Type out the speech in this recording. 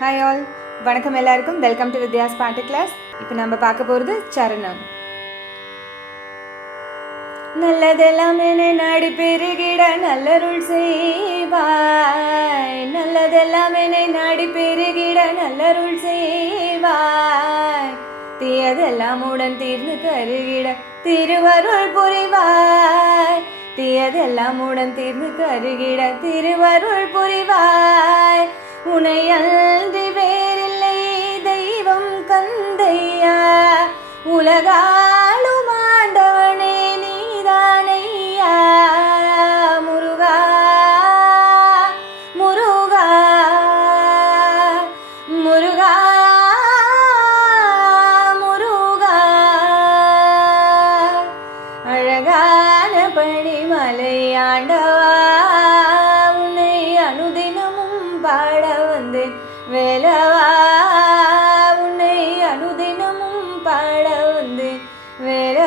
Hi all, வணக்கம் எல்லாருக்கும். Welcome to Vidya's பாட்டு கிளாஸ். இப்போ நம்ம பார்க்க போகிறது சரணம். நல்லதெல்லாம் என்னை நாடி பெருகிட நல்லருள் செய்வாய், நல்லதெல்லாம் என்னை நாடி பெருகிட நல்லருள் செய்வாய், தீயதெல்லாம் உடன் தீர்ந்து கருகிட திருவருள் புரிவாய், தீயதெல்லாம் உடன் தீர்ந்து கருகிட திருவருள் புரிவாய், உனை அன்றி வேறில்லை தெய்வம் கந்தையா, உலகாளும் ஆண்டவனே நீதானையா, முருகா முருகா முருகா முருகா, அழகான பணிமலை ஆண்டவா, உன்னை அனுதினமும் பாட வந்தேன் வேலவா, உன்னை அனுதினமும் பாட வந்தேன் வேலவா.